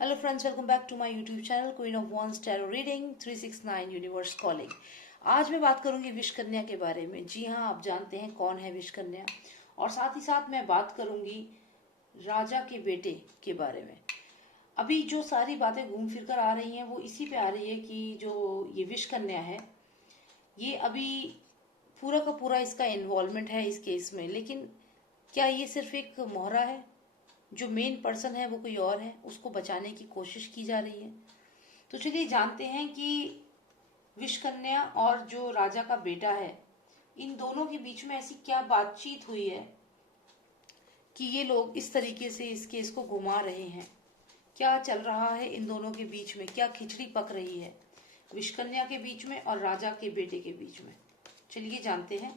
Hello friends, welcome back to my YouTube channel Queen of Wands Tarot Reading 369 Universe Calling। आज मैं बात करूंगी विष कन्या के बारे में। जी हाँ, आप जानते हैं कौन है विष कन्या, और साथ ही साथ मैं बात करूंगी राजा के बेटे के बारे में। अभी जो सारी बातें घूम फिर कर आ रही हैं वो इसी पे आ रही है कि जो ये विष कन्या है, ये अभी पूरा का पूरा इसका इन्वॉल्वमेंट है इस केस में। लेकिन क्या ये सिर्फ एक मोहरा है? जो मेन पर्सन है वो कोई और है, उसको बचाने की कोशिश की जा रही है। तो चलिए जानते हैं कि विष कन्या और जो राजा का बेटा है, इन दोनों के बीच में ऐसी क्या बातचीत हुई है कि ये लोग इस तरीके से इस केस को घुमा रहे हैं। क्या चल रहा है इन दोनों के बीच में, क्या खिचड़ी पक रही है विष कन्या के बीच में और राजा के बेटे के बीच में। चलिए जानते हैं।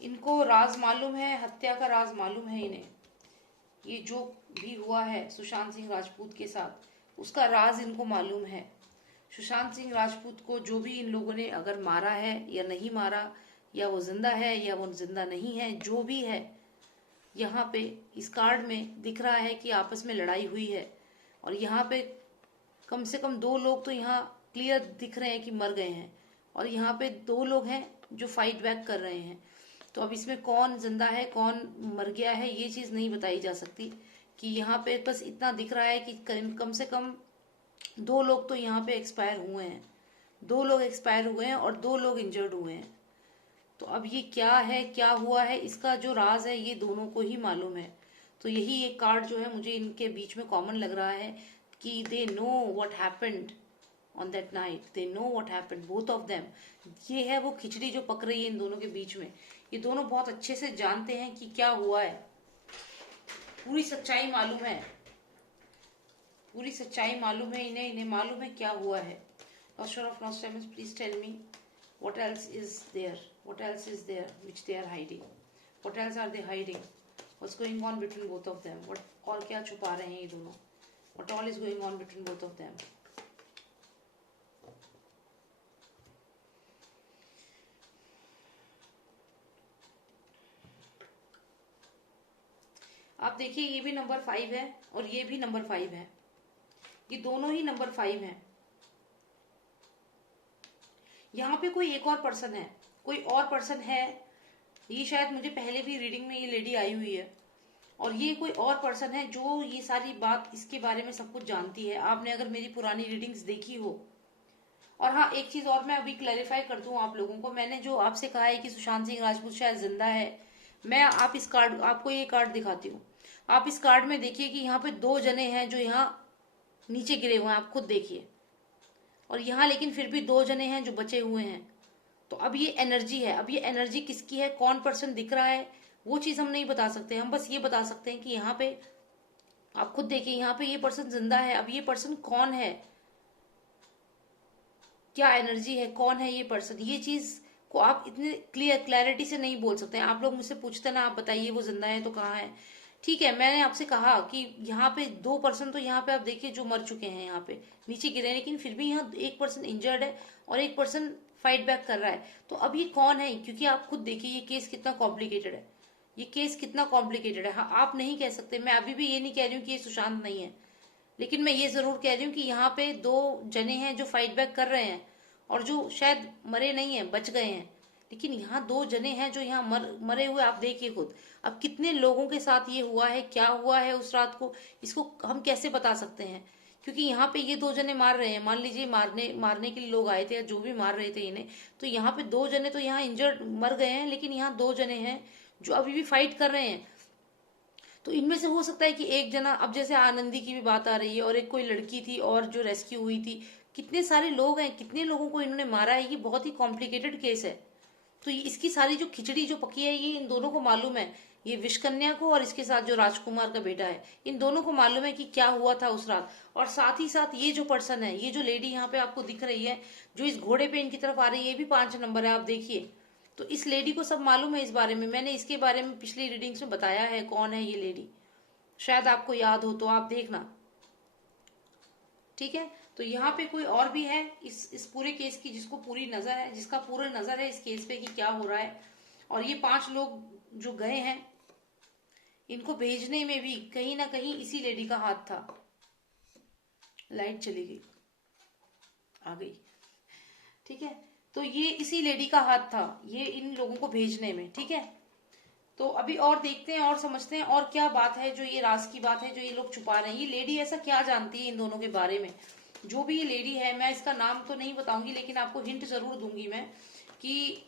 इनको राज मालूम है, हत्या का राज मालूम है इन्हें। ये जो भी हुआ है सुशांत सिंह राजपूत के साथ, उसका राज इनको मालूम है। सुशांत सिंह राजपूत को जो भी इन लोगों ने अगर मारा है या नहीं मारा, या वो जिंदा है या वो जिंदा नहीं है, जो भी है, यहाँ पे इस कार्ड में दिख रहा है कि आपस में लड़ाई हुई है। और यहाँ पे कम से कम 2 लोग तो यहाँ क्लियर दिख रहे हैं कि मर गए हैं, और यहाँ पे 2 लोग हैं जो फाइट बैक कर रहे हैं। तो अब इसमें कौन जिंदा है कौन मर गया है ये चीज नहीं बताई जा सकती। कि यहाँ पे बस इतना दिख रहा है कि कम से कम 2 लोग तो यहाँ पे एक्सपायर हुए हैं, 2 लोग एक्सपायर हुए हैं और 2 लोग इंजर्ड हुए हैं। तो अब ये क्या है, क्या हुआ है, इसका जो राज है ये दोनों को ही मालूम है। तो यही एक कार्ड जो है मुझे इनके बीच में कॉमन लग रहा है कि they know what happened on that night, they know what happened both of them. ये है वो खिचड़ी जो पक रही है इन दोनों के बीच में। ये दोनों बहुत अच्छे से जानते हैं कि क्या हुआ है, पूरी सच्चाई मालूम है, पूरी सच्चाई मालूम है इन्हें, इन्हें मालूम है क्या हुआ है। लॉर्ड ऑफ नॉस्ट्रेमस, please tell me what else is there, what else is there which they are hiding, what else are they hiding, what's going on between both of them, what और क्या छुपा रहे हैं ये दोनों, what all is going on between both of them। आप देखिए ये भी नंबर 5 है और ये भी नंबर 5 है, ये दोनों ही नंबर 5 है। यहाँ पे कोई एक और पर्सन है, कोई और पर्सन है। ये शायद मुझे पहले भी रीडिंग में ये लेडी आई हुई है, और ये कोई और पर्सन है जो ये सारी बात इसके बारे में सब कुछ जानती है। आपने अगर मेरी पुरानी रीडिंग्स देखी हो। और हाँ, एक चीज और मैं अभी क्लैरिफाई कर दूं आप लोगों को। मैंने जो आपसे कहा है कि सुशांत सिंह राजपूत शायद जिंदा है, मैं आप इस कार्ड आपको ये कार्ड दिखाती हूँ। आप इस कार्ड में देखिए कि यहाँ पे 2 जने हैं जो यहाँ नीचे गिरे हुए हैं, आप खुद देखिए। और यहाँ लेकिन फिर भी 2 जने हैं जो बचे हुए हैं। तो अब ये एनर्जी है, अब ये एनर्जी किसकी है, कौन पर्सन दिख रहा है, वो चीज हम नहीं बता सकते। हम बस ये बता सकते हैं कि यहाँ पे आप खुद देखिए, यहाँ पे ये पर्सन जिंदा है। अब ये पर्सन कौन है, क्या एनर्जी है, कौन है ये पर्सन, ये चीज को आप इतने क्लैरिटी से नहीं बोल सकते हैं। आप लोग मुझसे पूछते ना, आप बताइए वो जिंदा है तो कहाँ है। ठीक है, मैंने आपसे कहा कि यहाँ पे 2 पर्सन तो यहाँ पे आप देखिए जो मर चुके हैं, यहाँ पे नीचे गिरे हैं, लेकिन फिर भी यहाँ एक पर्सन इंजर्ड है और एक पर्सन फाइट बैक कर रहा है। तो अब ये कौन है, क्योंकि आप खुद देखिए ये केस कितना कॉम्प्लिकेटेड है, ये केस कितना कॉम्प्लिकेटेड है। हाँ, आप नहीं कह सकते, मैं अभी भी ये नहीं कह रही हूँ कि ये सुशांत नहीं है, लेकिन मैं ये जरूर कह रही हूँ कि यहाँ पे 2 जने हैं जो फाइट बैक कर रहे हैं, और जो शायद मरे नहीं है, बच गए हैं। लेकिन यहाँ 2 जने हैं जो यहाँ मरे हुए, आप देखिए खुद। अब कितने लोगों के साथ ये हुआ है, क्या हुआ है उस रात को, इसको हम कैसे बता सकते हैं। क्योंकि यहाँ पे ये 2 जने मार रहे हैं, मान लीजिए मारने के लिए लोग आए थे या जो भी मार रहे थे इन्हें, तो यहाँ पे 2 जने तो यहाँ इंजर्ड मर गए हैं, लेकिन यहाँ 2 जने हैं जो अभी भी फाइट कर रहे हैं। तो इनमें से हो सकता है कि एक जना, अब जैसे आनंदी की भी बात आ रही है, और एक कोई लड़की थी और जो रेस्क्यू हुई थी, कितने सारे लोग हैं, कितने लोगों को इन्होंने मारा है। ये बहुत ही कॉम्प्लिकेटेड केस है। तो इसकी सारी जो खिचड़ी जो पकी है ये इन दोनों को मालूम है, ये विष कन्या को और इसके साथ जो राजकुमार का बेटा है, इन दोनों को मालूम है कि क्या हुआ था उस रात। और साथ ही साथ ये जो पर्सन है, ये जो लेडी यहाँ पे आपको दिख रही है जो इस घोड़े पे इनकी तरफ आ रही है, ये भी 5 नंबर है, आप देखिए। तो इस लेडी को सब मालूम है इस बारे में, मैंने इसके बारे में पिछली रीडिंग्स में बताया है कौन है ये लेडी, शायद आपको याद हो तो आप देखना। ठीक है, तो यहाँ पे कोई और भी है इस पूरे केस की जिसको पूरी नजर है, जिसका पूरा नजर है इस केस पे कि क्या हो रहा है। और ये 5 लोग जो गए हैं, इनको भेजने में भी कहीं ना कहीं इसी लेडी का हाथ था। लाइट चली गई, आ गई, ठीक है। तो ये इसी लेडी का हाथ था ये इन लोगों को भेजने में, ठीक है। तो अभी और देखते हैं और समझते हैं और क्या बात है, जो ये राज की बात है जो ये लोग छुपा रहे हैं। ये लेडी ऐसा क्या जानती है इन दोनों के बारे में। जो भी ये लेडी है, मैं इसका नाम तो नहीं बताऊंगी, लेकिन आपको हिंट जरूर दूंगी मैं कि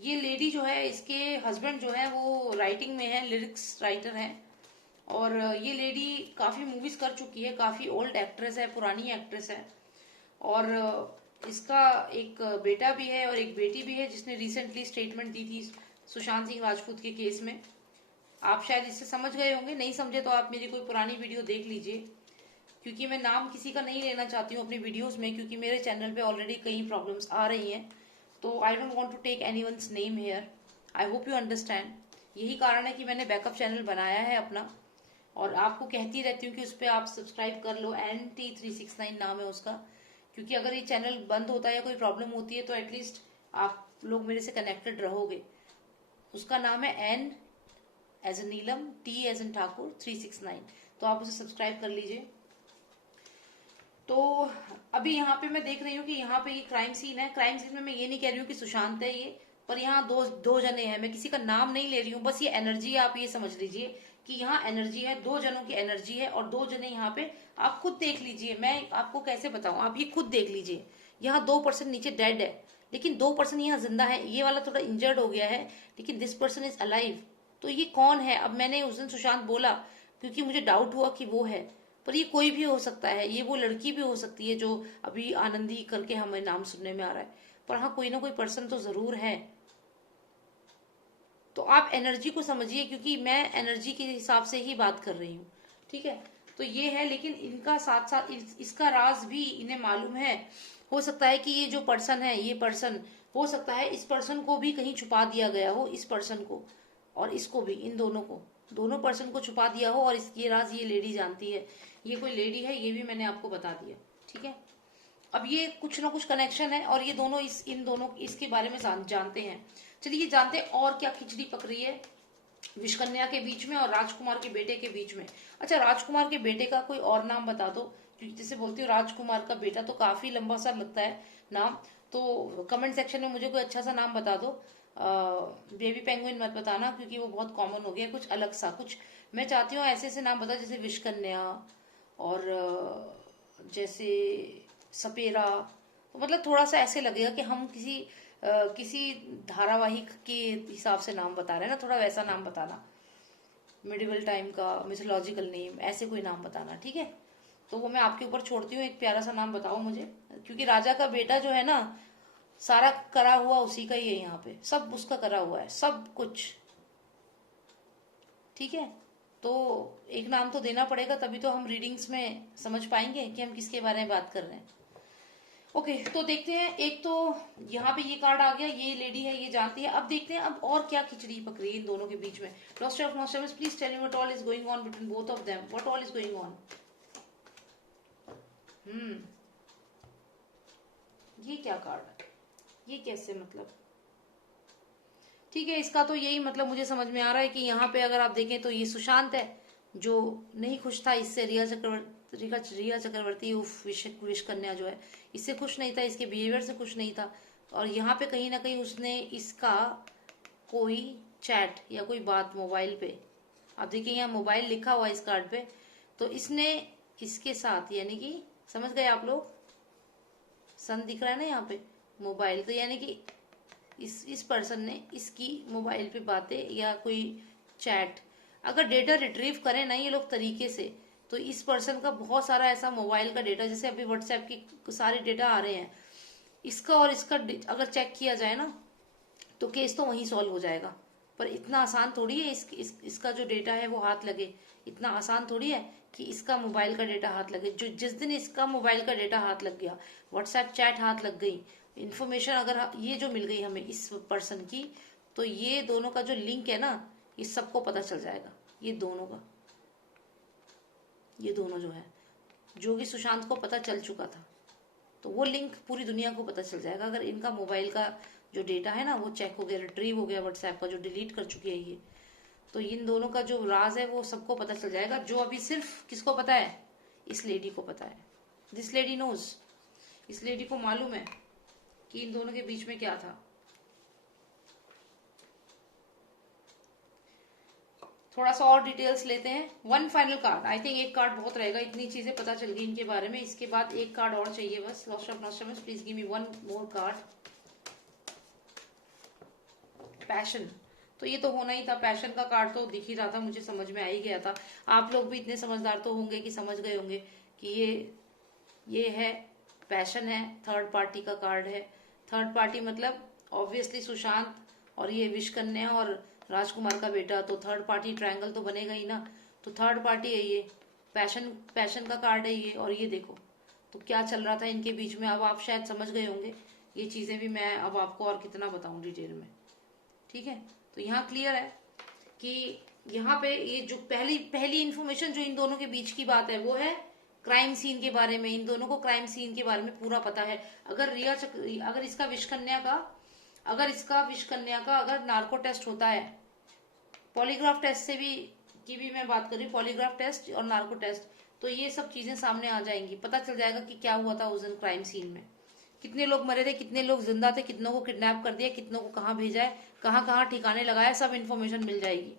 ये लेडी जो है, इसके हस्बैंड जो है वो राइटिंग में है, लिरिक्स राइटर है। और ये लेडी काफी मूवीज कर चुकी है, काफी ओल्ड एक्ट्रेस है, पुरानी एक्ट्रेस है। और इसका एक बेटा भी है और एक बेटी भी है जिसने रिसेंटली स्टेटमेंट दी थी सुशांत सिंह राजपूत के केस में। आप शायद इससे समझ गए होंगे, नहीं समझे तो आप मेरी कोई पुरानी वीडियो देख लीजिए, क्योंकि मैं नाम किसी का नहीं लेना चाहती हूँ अपनी वीडियोस में, क्योंकि मेरे चैनल पे ऑलरेडी कई प्रॉब्लम्स आ रही हैं। तो I don't want to take anyone's name here. I hope you understand. यही कारण है कि मैंने बैकअप चैनल बनाया है अपना, और आपको कहती रहती हूँ कि उस पर आप सब्सक्राइब कर लो। NT369 नाम है उसका, क्योंकि अगर ये चैनल बंद होता है या कोई प्रॉब्लम होती है तो एटलीस्ट आप लोग मेरे से कनेक्टेड रहोगे। उसका नाम है N as A Neelam, T as N Thakur 369। तो आप उसे सब्सक्राइब कर लीजिए। तो अभी यहाँ पे मैं देख रही हूँ कि यहाँ पे ये क्राइम सीन है। क्राइम सीन में मैं ये नहीं कह रही हूँ कि सुशांत है ये, पर यहाँ दो जने हैं। मैं किसी का नाम नहीं ले रही हूँ, बस ये एनर्जी है, आप ये समझ लीजिए कि यहाँ एनर्जी है, 2 जनों की एनर्जी है। और 2 जने यहाँ पे, आप खुद देख लीजिए, मैं आपको कैसे बताऊं, आप ये खुद देख लीजिए। यहाँ 2% नीचे डेड है, लेकिन 2% यहाँ जिंदा है। ये वाला थोड़ा इंजर्ड हो गया है, लेकिन दिस पर्सन इज अलाइव। तो ये कौन है? अब मैंने उस दिन सुशांत बोला क्योंकि मुझे डाउट हुआ कि वो है, पर ये कोई भी हो सकता है। ये वो लड़की भी हो सकती है जो अभी आनंदी करके हमें नाम सुनने में आ रहा है, पर हाँ कोई ना कोई पर्सन तो जरूर है। तो आप एनर्जी को समझिए, क्योंकि मैं एनर्जी के हिसाब से ही बात कर रही हूँ, ठीक है। तो ये है, लेकिन इनका साथ साथ इसका राज भी इन्हें मालूम है। हो सकता है कि ये जो पर्सन है, ये पर्सन हो सकता है इस पर्सन को भी कहीं छुपा दिया गया हो, इस पर्सन को और इसको भी, इन दोनों को, दोनों पर्सन को छुपा दिया हो। और ये राज ये लेडी जानती है। ये कोई लेडी है, ये भी मैंने आपको बता दिया, ठीक है। अब ये कुछ ना कुछ कनेक्शन है, और ये दोनों इन दोनों इसके बारे में जानते हैं। चलिए जानते हैं और क्या खिचड़ी पक रही है विश्वकन्या के बीच में और राजकुमार के बेटे के बीच में। अच्छा, राजकुमार के बेटे का कोई और नाम बता दो, क्योंकि जैसे बोलती हूँ राजकुमार का बेटा तो काफी लंबा सा लगता है नाम। तो कमेंट सेक्शन में मुझे कोई अच्छा सा नाम बता दो। बेबी पेंगुइन मत बताना, क्योंकि वो बहुत कॉमन हो गया। कुछ अलग सा, कुछ मैं चाहती हूँ ऐसे ऐसे नाम बता, जैसे विश्वकन्या और जैसे सपेरा। तो मतलब थोड़ा सा ऐसे लगेगा कि हम किसी धारावाहिक के हिसाब से नाम बता रहे हैं ना, थोड़ा वैसा नाम बताना। मिडिवल टाइम का मिथोलॉजिकल नेम, ऐसे कोई नाम बताना, ठीक है। तो वो मैं आपके ऊपर छोड़ती हूँ, एक प्यारा सा नाम बताओ मुझे, क्योंकि राजा का बेटा जो है ना, सारा करा हुआ उसी का ही है। यहाँ पे सब उसका करा हुआ है, सब कुछ, ठीक है। तो एक नाम तो देना पड़ेगा, तभी तो हम रीडिंग्स में समझ पाएंगे कि हम किसके बारे में बात कर रहे हैं। ओके, तो देखते हैं। एक तो यहाँ पे ये कार्ड आ गया, ये लेडी है, ये जानती है। अब देखते हैं अब और क्या खिचड़ी पक रही है इन दोनों के बीच में। Lost of nostalgia, please tell me what all is going on between both of them, what all is going on. ये क्या कार्ड है, ये कैसे, मतलब ठीक है, इसका तो यही मतलब मुझे समझ में आ रहा है कि यहाँ पे अगर आप देखें तो ये सुशांत है जो नहीं खुश था इससे। रिया चक्रवर्ती विश कन्या जो है, इससे खुश नहीं था, इसके बिहेवियर से खुश नहीं था। और यहाँ पे कहीं ना कहीं उसने इसका कोई चैट या कोई बात मोबाइल पे, आप देखिए यहाँ मोबाइल लिखा हुआ है इस कार्ड पे, तो इसने इसके साथ, यानी कि समझ गए आप लोग, सन दिख रहा है ना यहाँ पे, मोबाइल, तो यानी कि इस पर्सन ने इसकी मोबाइल पे बातें या कोई चैट, अगर डेटा रिट्रीव करें ना ये लोग तरीके से, तो इस पर्सन का बहुत सारा ऐसा मोबाइल का डेटा, जैसे अभी व्हाट्सएप की सारे डेटा आ रहे हैं, इसका और इसका अगर चेक किया जाए ना, तो केस तो वहीं सॉल्व हो जाएगा। पर इतना आसान थोड़ी है इसका जो डेटा है वो हाथ लगे। इतना आसान थोड़ी है कि इसका मोबाइल का डेटा हाथ लगे। जो जिस दिन इसका मोबाइल का डेटा हाथ लग गया, व्हाट्सएप चैट हाथ लग गई, इन्फॉर्मेशन अगर ये जो मिल गई हमें इस पर्सन की, तो ये दोनों का जो लिंक है ना, ये सबको पता चल जाएगा। ये दोनों का, ये दोनों जो है, जो कि सुशांत को पता चल चुका था, तो वो लिंक पूरी दुनिया को पता चल जाएगा। अगर इनका मोबाइल का जो डेटा है ना वो चेक हो गया, रिट्रीव हो गया व्हाट्सएप का जो डिलीट कर चुकी है ये, तो इन दोनों का जो राज है वो सबको पता चल जाएगा, जो अभी सिर्फ किसको पता है, इस लेडी को पता है। दिस लेडी नोज, इस लेडी को मालूम है कि इन दोनों के बीच में क्या था। थोड़ा सा और डिटेल्स लेते हैं। One final card, I think एक कार्ड बहुत रहेगा, इतनी चीजें पता चल गई इनके बारे में। इसके बाद एक कार्ड और चाहिए बस। लॉस्ट ऑफ नॉस्ट्रमस, please give me one more card. Passion, तो ये तो होना ही था, पैशन का कार्ड तो दिख ही रहा था, मुझे समझ में आ ही गया था। आप लोग भी इतने समझदार तो होंगे कि समझ गए होंगे कि ये है पैशन है, थर्ड पार्टी का कार्ड है। थर्ड पार्टी मतलब ऑब्वियसली सुशांत और ये विश कन्या और राजकुमार का बेटा, तो थर्ड पार्टी ट्रायंगल तो बनेगा ही ना। तो थर्ड पार्टी है ये, पैशन का कार्ड है ये। और ये देखो तो क्या चल रहा था इनके बीच में, अब आप शायद समझ गए होंगे। ये चीजें भी मैं अब आपको और कितना बताऊं डिटेल में, ठीक है। तो यहाँ क्लियर है कि यहाँ पे ये जो पहली इंफॉर्मेशन जो इन दोनों के बीच की बात है वो है क्राइम सीन के बारे में। इन दोनों को क्राइम सीन के बारे में पूरा पता है। अगर इसका विश कन्या का अगर नार्को टेस्ट होता है, पॉलीग्राफ टेस्ट से भी की भी मैं बात कर रही हूँ, पॉलीग्राफ टेस्ट और नार्को टेस्ट, तो ये सब चीजें सामने आ जाएंगी। पता चल जाएगा कि क्या हुआ था उस दिन क्राइम सीन में, कितने लोग मरे थे, कितने लोग जिंदा थे, कितनों को किडनैप कर दिया, कितनों को कहाँ भेजा है, कहाँ ठिकाने लगाया, सब इन्फॉर्मेशन मिल जाएगी।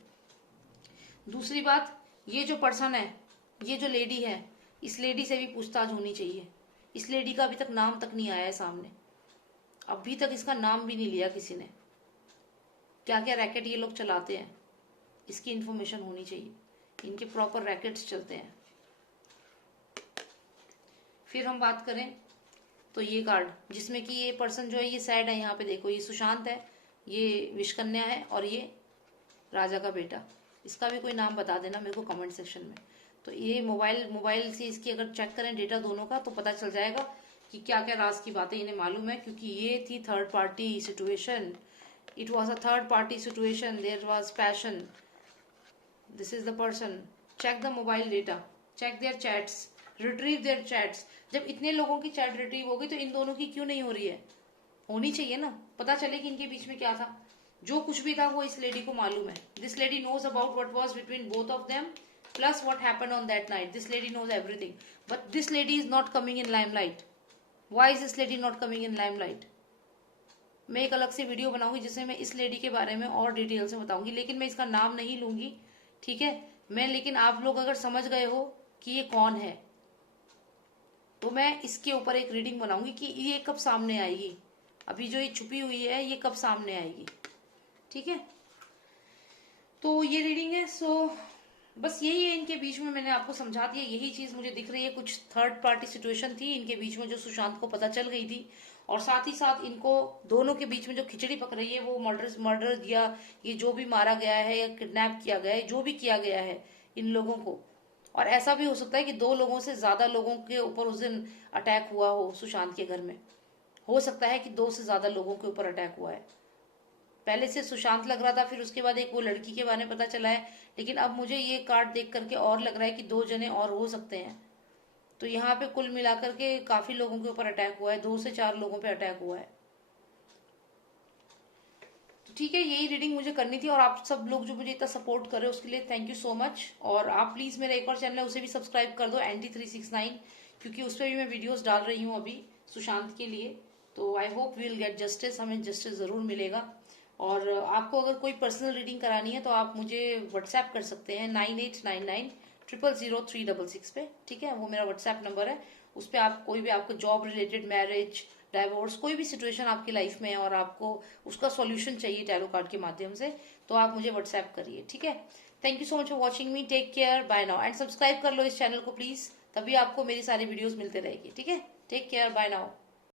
दूसरी बात, ये जो पर्सन है, ये जो लेडी है, इस लेडी से भी पूछताछ होनी चाहिए। इस लेडी का अभी तक नाम तक नहीं आया है सामने, अभी तक इसका नाम भी नहीं लिया किसी ने। क्या क्या रैकेट ये लोग चलाते हैं, इसकी इंफॉर्मेशन होनी चाहिए। इनके प्रॉपर रैकेट्स चलते हैं। फिर हम बात करें तो ये कार्ड जिसमें कि ये पर्सन जो है ये सैड है, यहाँ पे देखो ये सुशांत है, ये विशकन्या है और ये राजा का बेटा। इसका भी कोई नाम बता देना मेरे को कमेंट सेक्शन में। तो ये मोबाइल से इसकी अगर चेक करें डेटा दोनों का तो पता चल जाएगा कि क्या क्या राज की बातें इन्हें मालूम है, क्योंकि ये थी third party situation. It was a third party situation, there was passion, this is the person. Check the mobile data, check their chats, retrieve their chats. जब इतने लोगों की चैट रिट्रीव होगी तो इन दोनों की क्यों नहीं हो रही है, होनी चाहिए ना, पता चले कि इनके बीच में क्या था। जो कुछ भी था वो इस लेडी को मालूम है। This lady knows about what was between both of them plus what happened on that night. This lady knows everything, but this lady is not coming in limelight. Why is this lady not coming in limelight? मैं एक अलग से video बनाऊंगी जिसमें मैं इस lady के बारे में और डिटेल से बताऊंगी, लेकिन मैं इसका नाम नहीं लूंगी, ठीक है। लेकिन आप लोग अगर समझ गए हो कि ये कौन है तो मैं इसके ऊपर एक रीडिंग बनाऊंगी कि ये कब सामने आएगी। अभी जो ये छुपी हुई है ये कब सामने आएगी, ठीक है। तो ये रीडिंग है। सो बस यही है इनके बीच में, मैंने आपको समझा दिया। यही चीज मुझे दिख रही है, कुछ थर्ड पार्टी सिचुएशन थी इनके बीच में जो सुशांत को पता चल गई थी, और साथ ही साथ इनको दोनों के बीच में जो खिचड़ी पक रही है वो मर्डर या ये जो भी मारा गया है या किडनैप किया गया है, जो भी किया गया है इन लोगों को। और ऐसा भी हो सकता है कि 2 लोगों से ज्यादा लोगों के ऊपर उस दिन अटैक हुआ हो सुशांत के घर में। हो सकता है कि 2 से ज्यादा लोगों के ऊपर अटैक हुआ है। पहले से सुशांत लग रहा था, फिर उसके बाद एक वो लड़की के बारे में पता चला है, लेकिन अब मुझे ये कार्ड देख करके और लग रहा है कि 2 जने और हो सकते हैं। तो यहाँ पे कुल मिलाकर के काफी लोगों के ऊपर अटैक हुआ है, 2 से 4 लोगों पे अटैक हुआ है। तो ठीक है, यही रीडिंग मुझे करनी थी, और आप सब लोग जो मुझे इतना सपोर्ट कर रहे हो उसके लिए थैंक यू सो मच। और आप प्लीज मेरा एक और चैनल है उसे भी सब्सक्राइब कर दो, NT369, क्योंकि उस पर भी मैं वीडियोस डाल रही हूँ अभी सुशांत के लिए। तो I hope we will get justice, हमें जस्टिस जरूर मिलेगा। और आपको अगर कोई पर्सनल रीडिंग करानी है तो आप मुझे व्हाट्सएप कर सकते हैं 9899000366 पे, ठीक है। वो मेरा व्हाट्सएप नंबर है, उस पर आप कोई भी आपको जॉब रिलेटेड, मैरिज, डाइवोर्स, कोई भी सिचुएशन आपकी लाइफ में है और आपको उसका सॉल्यूशन चाहिए टैरो कार्ड के माध्यम से, तो आप मुझे व्हाट्सएप करिए, ठीक है। Thank you so much for watching me, take care, bye now, and subscribe कर लो इस चैनल को प्लीज, तभी आपको मेरी सारी वीडियोस मिलते रहेगी, ठीक है। Take care, bye now.